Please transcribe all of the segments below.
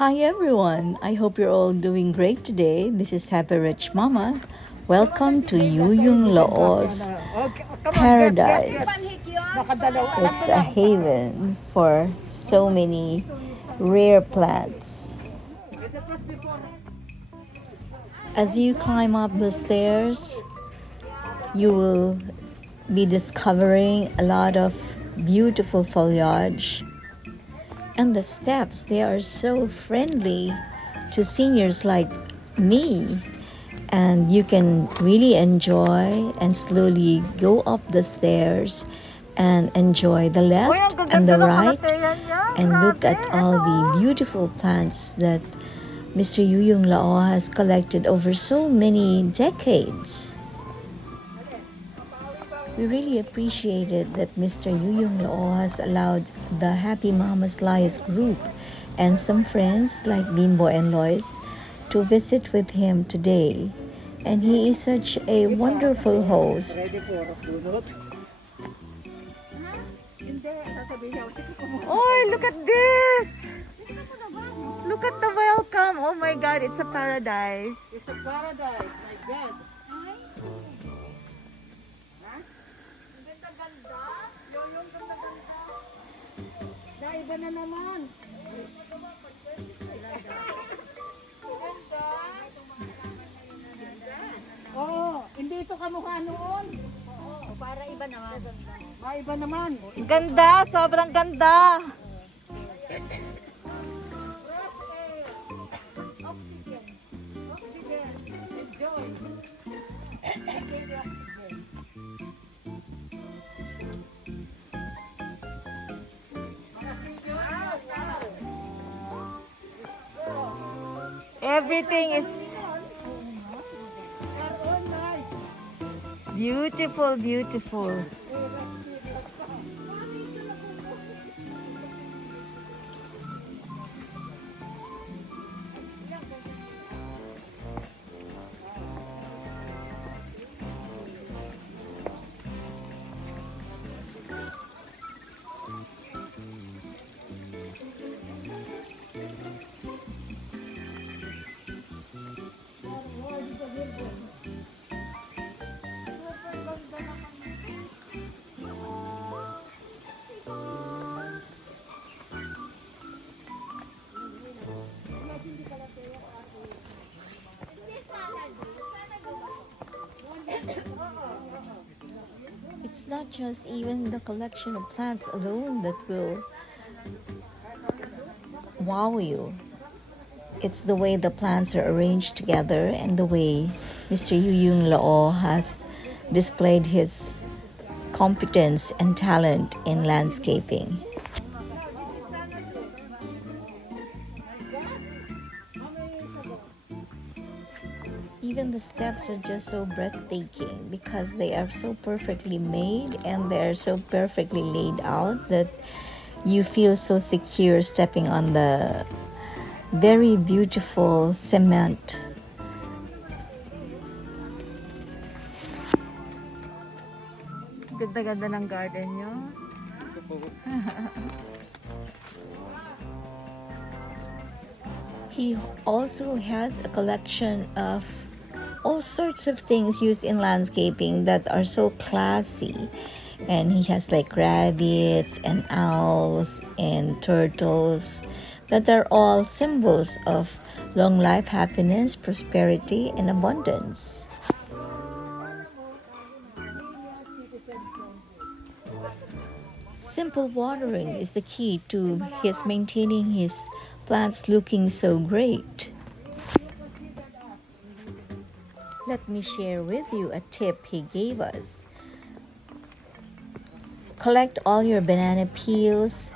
Hi everyone, I hope you're all doing great today. This is Happy Rich Mama. Welcome to Yuyung'S Paradise. It's a haven for so many rare plants. As you climb up the stairs, you will be discovering a lot of beautiful foliage. And the steps, they are so friendly to seniors like me. And you can really enjoy and slowly go up the stairs and enjoy the left and the right and look at all the beautiful plants that Mr. Yuyung Lao has collected over so many decades. We really appreciated that Mr. Yuyung Lao has allowed the Happy MamaS Layas Group and some friends like Bimbo and Lois to visit with him today. And he is such a wonderful host. Oh, look at this! Look at the welcome! Oh my God, it's a paradise. It's a paradise, my God. Iba na naman. Oo, hindi ito kamukha noon. Oo, para iba naman. Iba naman. Ganda, sobrang ganda. Enjoy. Everything is beautiful, beautiful. It's not just even the collection of plants alone that will wow you. It's the way the plants are arranged together and the way Mr. Yuyung Lao has displayed his competence and talent in landscaping. Even the steps are just so breathtaking because they are so perfectly made and they are so perfectly laid out that you feel so secure stepping on the very beautiful cement. Ganda-ganda ng garden nyo. He also has a collection of all sorts of things used in landscaping that are so classy. And he has like rabbits and owls and turtles that are all symbols of long life, happiness, prosperity, and abundance. Simple watering is the key to his maintaining his plants looking so great. Let me share with you a tip he gave us. Collect all your banana peels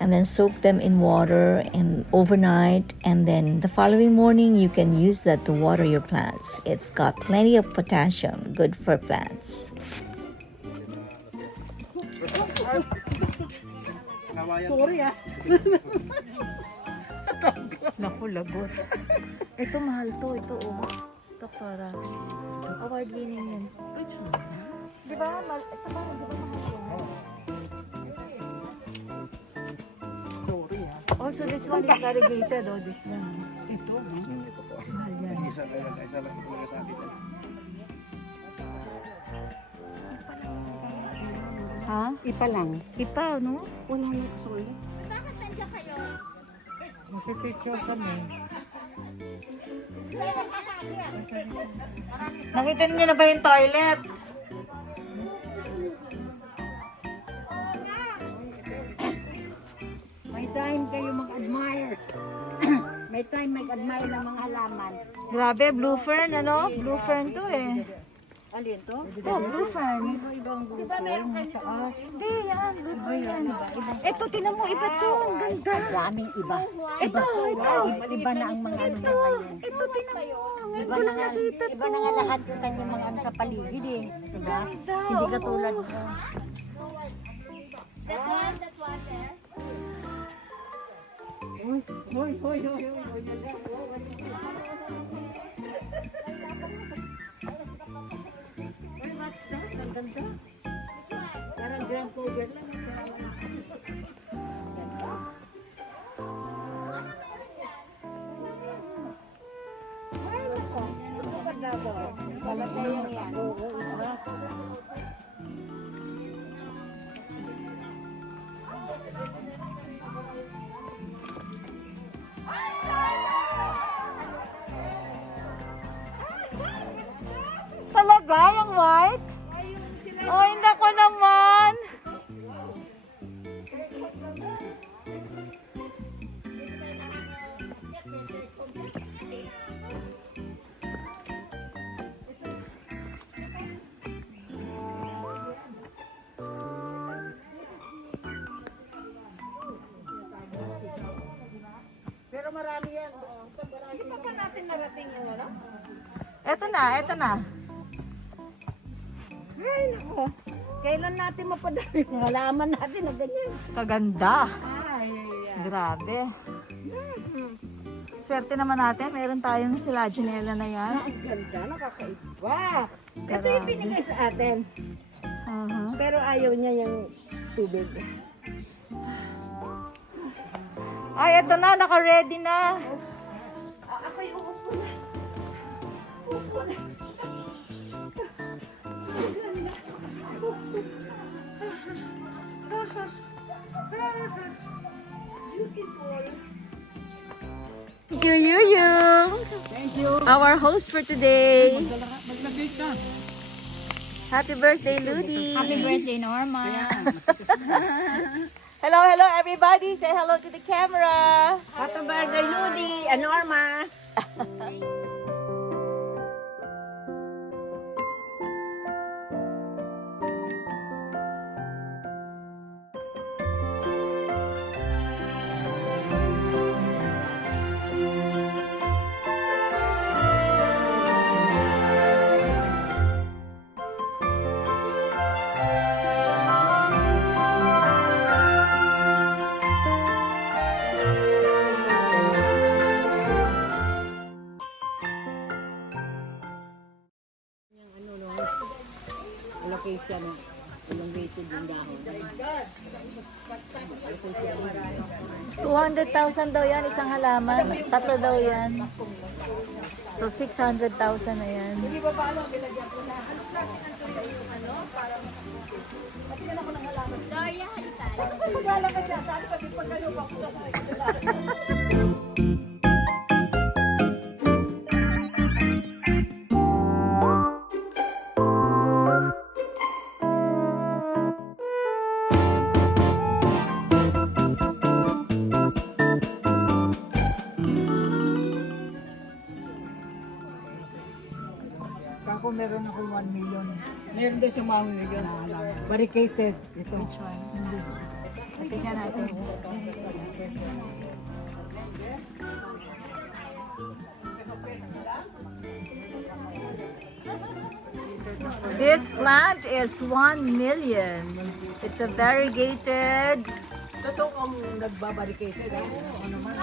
and then soak them in water and overnight, and then the following morning you can use that to water your plants. It's got plenty of potassium, good for plants. Sorry Naku, lagot. Ito mahal to, ito Doktora. Award winning yan. Di ba? Ito ba? Di ba mahal yan? Sorry Oh, so this one is variegated, oh, this one. Ito, no? Ito po. Ayan. Isa lang po talaga sa akin. Ha? Ipa lang. Ipa, no? Walang nagsulit. Magpipicture kami. Nakita niyo na ba yung toilet? May time kayo mag-admire. May time mag-admire ng mga halaman. Grabe, blue fern, ano? Blue fern to eh. Alin to? Oh, blue fern. Ibang grupo. Yung taas. Hindi, yan, blue fern. Ito, tinan mo, iba to. Ang ganda. Daming iba. Ito, ito. Iba na ang mga ano na ngayon. Ito, tinan mo. Ngayon Iba ko na lang nga, nakita iba to. na nga lahat yung kanyang mga ano sa paligid eh. Diba? Ganda. Hindi katulad mo. Hoy, hoy, hoy, hoy, hoy. Hoy, what's that? Ang ganda. Parang ground cover lang. Ganda. Ay, nako. Ito ba daw? Palatayang yan. Oo, iba. Talaga, yung white? Ay, nako naman. Pero marami yan. Hindi pa pa natin narating yung ano? Eto na, eto na. Ay, nako. Kailan natin mapadali yung halaman natin na ganyan? Kaganda. Ay, ay, ay. Grabe. Swerte naman natin, meron tayong silaginella na yan. Ang ganda, nakakaiba. Ito Grabe. yung binigay sa atin. Aha. Pero ayaw niya yung tubig. Ay, eto na, naka-ready na. Ako yung uupo na. Uupo na. Thank you, Yuyung. Thank you. Our host for today. Maglagay ka. Happy birthday, Ludi. Happy birthday, Norma. Hello, hello, everybody. Say hello to the camera. Happy birthday, Ludi and Norma. Location, elongated yung dahon. 200,000 daw yan, isang halaman. Tatlo daw yan. So, 600,000 na yan. Hindi ba paano nilagyan ko na? Ano klase ng tuloy yung ano? Parang... Pati na ako ng halaman. Daya, halitan. Ano ba pag-alam ka dyan? Saan kasi pag ano pa ko sa Ako meron ako 1 million Meron din siyang mga million. na alam. Barricaded. Ito. Which one? Tingnan natin. This plant is 1 million. It's a variegated. Totoo kung nagbabarricaded. Ano man.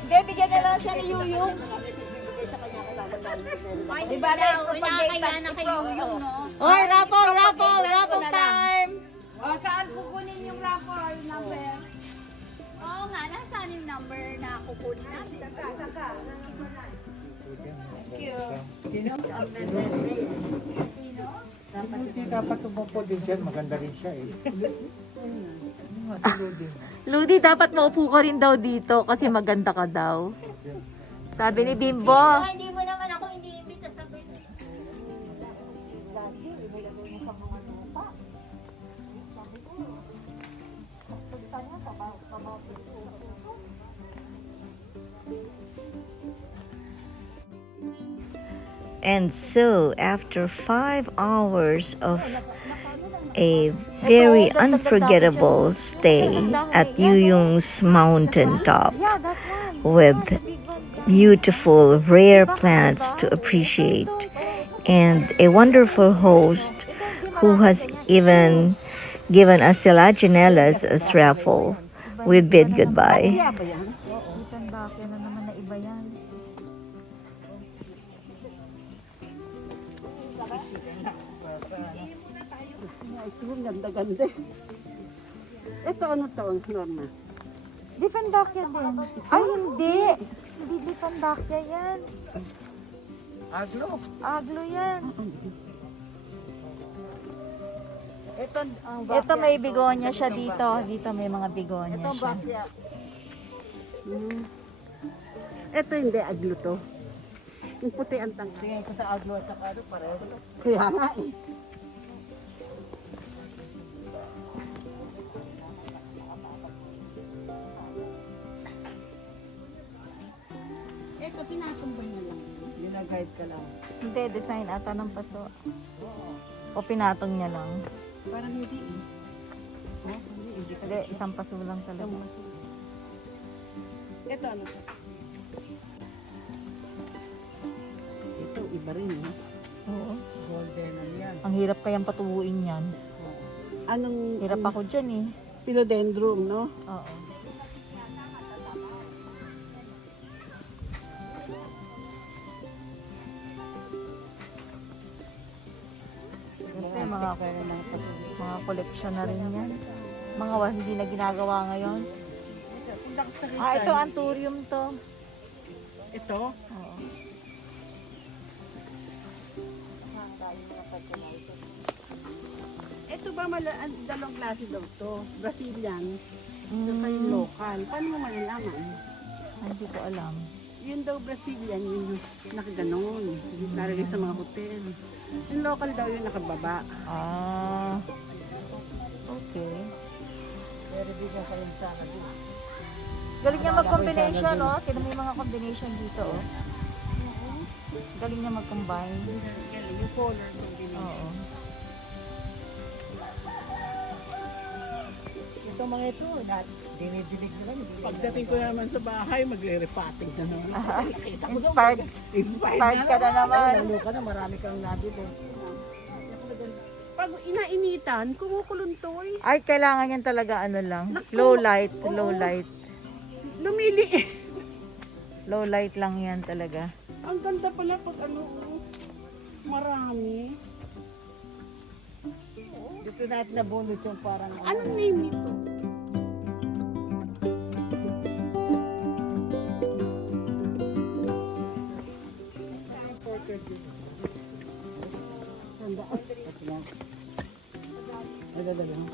Hindi, bigyan na lang siya ni Yuyung. Di ba na, kaya na kay Yuyung, no? Oy, raffle time! O, saan kukunin yung raffle number? Oo nga, nasaan yung number na kukunin natin? Saka. Hindi dapat umupo din siya, maganda rin siya eh. Ludi, dapat maupo ka rin daw dito kasi maganda ka daw. Sabi ni Bimbo. Hindi mo naman ako iniimbita sa birthday. And so, after 5 hours of a very unforgettable stay at Yuyung'S mountaintop with beautiful rare plants to appreciate and a wonderful host who has even given us selaginellas as raffle, we bid goodbye. Ganda-ganda. Ito ano to, Norma? Di pandakya din. Ay, hindi. Hindi di pandakya yan. Aglo. Aglo yan. Ito, Ito may bigonya siya dito. Dito may mga bigonya Ito siya. bakya. Ito hindi aglo to. Yung puti ang tangka. Tingnan ko sa aglo at saka ano pareho. Kaya nga eh. Ito pinatumbay na lang. Gina-guide ka lang. Hindi, design ata ng paso. O pinatong niya lang. Parang hindi eh. Oh, hindi ka. Hindi, isang paso lang talaga. Ito ano to? Ito iba rin eh. Oo. Golden ano yan. Ang hirap kayang patubuin yan. Anong Hirap ako dyan eh. philodendron, no? Oo. Ito yung mga collection na rin yan. Mga hindi na ginagawa ngayon. Ito anthurium to. Ito? Oo. Ito ba dalawang klase daw to? Brazilian. Saka yung local. Paano mo malalaman? Hindi ko alam. Yun daw Brazilian, yung nakaganon. Yung nalalagay sa mga hotel. Yung local daw yung nakababa. Ah. Okay. Pero di ka rin sana din. Galing niya mag-combination, no? Tignan mo yung mga combination dito, oh. Galing niya mag-combine. Yung color combination. Oo. Ito mga ito, dinidinig na lang. Pagdating ko naman sa bahay, magre-repotting na naman. Nakita ko Inspired ka na naman. Lalo ka na, marami kang nabito. Pag inainitan, kumukuluntoy. Ay, kailangan yan talaga ano lang. Low light, low light. Lumiliit. Low light lang yan talaga. Ang ganda pala pag ano, marami. Dito natin nabunot yung parang Anong name ito? Ay, dadali mo.